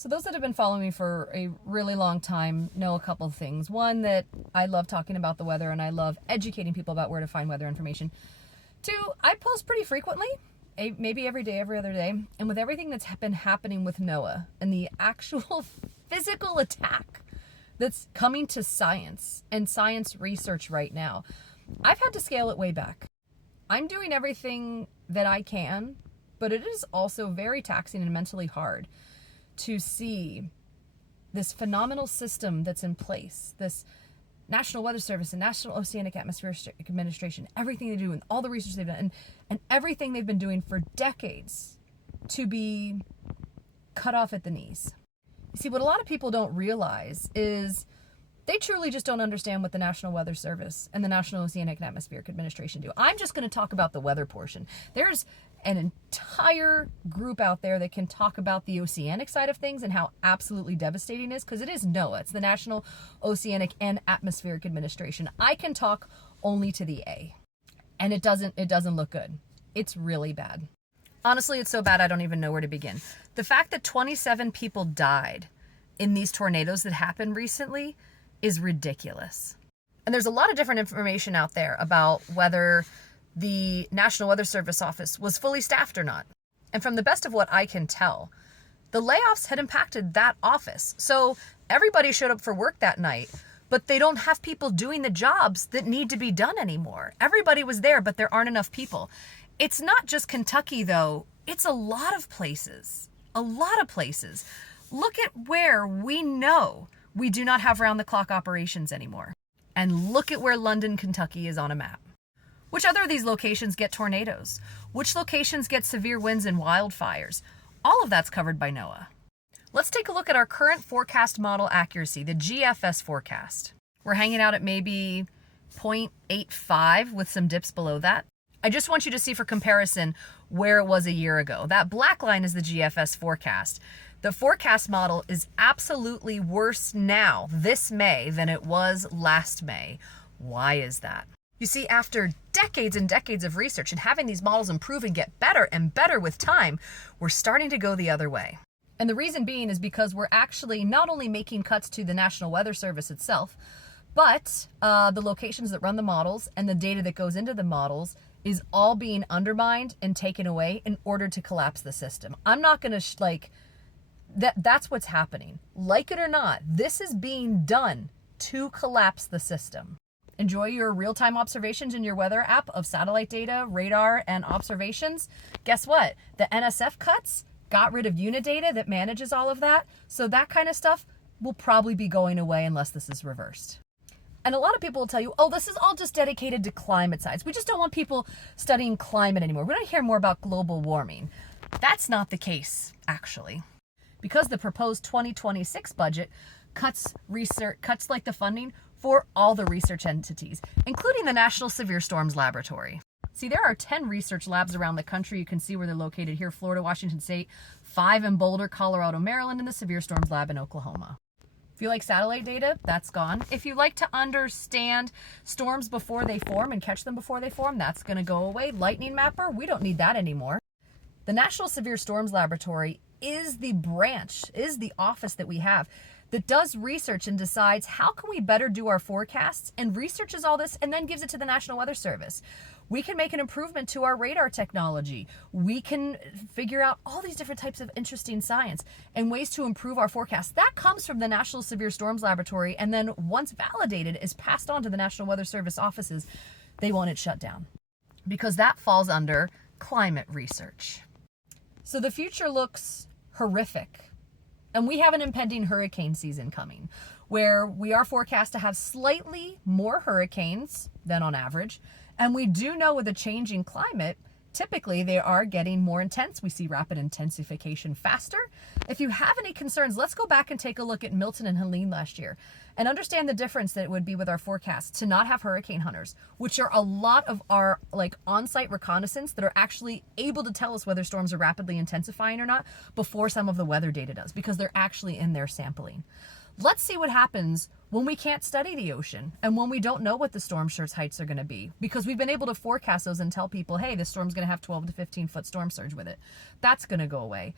So those that have been following me for a really long time know a couple of things. One, that I love talking about the weather and I love educating people about where to find weather information. Two, I post pretty frequently, maybe every day, every other day. And with everything that's been happening with NOAA and the actual physical attack that's coming to science and science research right now, I've had to scale it way back. I'm doing everything that I can, but it is also very taxing and mentally hard to see this phenomenal system that's in place, this National Weather Service and National Oceanic Atmospheric Administration, everything they do and all the research they've done and everything they've been doing for decades to be cut off at the knees. You see, what a lot of people don't realize is they truly just don't understand what the National Weather Service and the National Oceanic and Atmospheric Administration do. I'm just going to talk about the weather portion. There's an entire group out there that can talk about the oceanic side of things and how absolutely devastating it is, because it is NOAA. It's the National Oceanic and Atmospheric Administration. I can talk only to the A, and it doesn't look good. It's really bad. Honestly, it's so bad I don't even know where to begin. The fact that 27 people died in these tornadoes that happened recently is ridiculous. And there's a lot of different information out there about whether the National Weather Service office was fully staffed or not. And from the best of what I can tell, the layoffs had impacted that office. So everybody showed up for work that night, but they don't have people doing the jobs that need to be done anymore. Everybody was there, but there aren't enough people. It's not just Kentucky, though. It's a lot of places. A lot of places. Look at where we know we do not have round-the-clock operations anymore. And look at where London, Kentucky is on a map. Which other of these locations get tornadoes? Which locations get severe winds and wildfires? All of that's covered by NOAA. Let's take a look at our current forecast model accuracy, the GFS forecast. We're hanging out at maybe 0.85 with some dips below that. I just want you to see for comparison where it was a year ago. That black line is the GFS forecast. The forecast model is absolutely worse now, this May, than it was last May. Why is that? You see, after decades and decades of research and having these models improve and get better and better with time, we're starting to go the other way. And the reason being is because we're actually not only making cuts to the National Weather Service itself, but the locations that run the models and the data that goes into the models is all being undermined and taken away in order to collapse the system. I'm not going to that's what's happening. Like it or not, this is being done to collapse the system. Enjoy your real-time observations in your weather app of satellite data, radar, and observations. Guess what? The NSF cuts got rid of Unidata that manages all of that. So that kind of stuff will probably be going away unless this is reversed. And a lot of people will tell you, oh, this is all just dedicated to climate science. We just don't want people studying climate anymore. We don't hear more about global warming. That's not the case, actually. Because the proposed 2026 budget cuts like the funding for all the research entities, including the National Severe Storms Laboratory. See, there are 10 research labs around the country. You can see where they're located here: Florida, Washington State, 5 in Boulder, Colorado, Maryland, and the Severe Storms Lab in Oklahoma. If you like satellite data, that's gone. If you like to understand storms before they form and catch them before they form, that's going to go away. Lightning Mapper, we don't need that anymore. The National Severe Storms Laboratory is the branch, is the office that we have that does research and decides how can we better do our forecasts, and researches all this and then gives it to the National Weather Service. We can make an improvement to our radar technology. We can figure out all these different types of interesting science and ways to improve our forecasts. That comes from the National Severe Storms Laboratory, and then once validated is passed on to the National Weather Service offices. They want it shut down because that falls under climate research. So the future looks horrific. And we have an impending hurricane season coming where we are forecast to have slightly more hurricanes than on average. And we do know with a changing climate, typically they are getting more intense. We see rapid intensification faster. If you have any concerns, let's go back and take a look at Milton and Helene last year and understand the difference that it would be with our forecast to not have hurricane hunters, which are a lot of our on-site reconnaissance that are actually able to tell us whether storms are rapidly intensifying or not before some of the weather data does, because they're actually in there sampling. Let's see what happens when we can't study the ocean and when we don't know what the storm surge heights are going to be, because we've been able to forecast those and tell people, hey, this storm's going to have 12 to 15 foot storm surge with it. That's going to go away.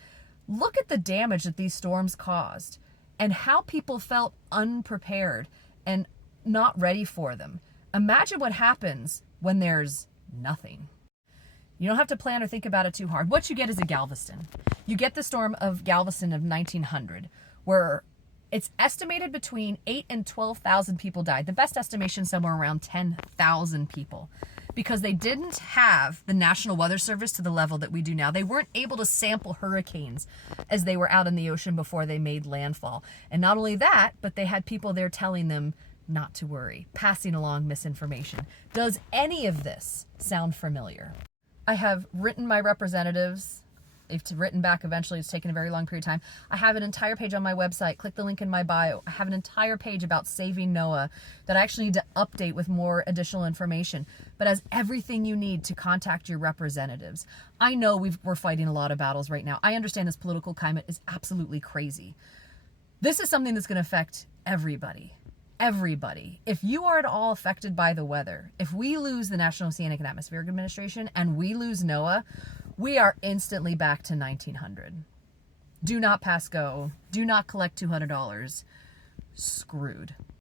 Look at the damage that these storms caused and how people felt unprepared and not ready for them. Imagine what happens when there's nothing. You don't have to plan or think about it too hard. What you get is a Galveston. You get the storm of Galveston of 1900, where it's estimated between 8 and 12,000 people died. The best estimation somewhere around 10,000 people, because they didn't have the National Weather Service to the level that we do now. They weren't able to sample hurricanes as they were out in the ocean before they made landfall. And not only that, but they had people there telling them not to worry, passing along misinformation. Does any of this sound familiar? I have written my representatives. They've written back eventually. It's taken a very long period of time. I have an entire page on my website. Click the link in my bio. I have an entire page about saving NOAA that I actually need to update with more additional information, but has everything you need to contact your representatives. I know we're fighting a lot of battles right now. I understand this political climate is absolutely crazy. This is something that's going to affect everybody. Everybody. If you are at all affected by the weather, if we lose the National Oceanic and Atmospheric Administration and we lose NOAA, we are instantly back to 1900. Do not pass go. Do not collect $200. Screwed.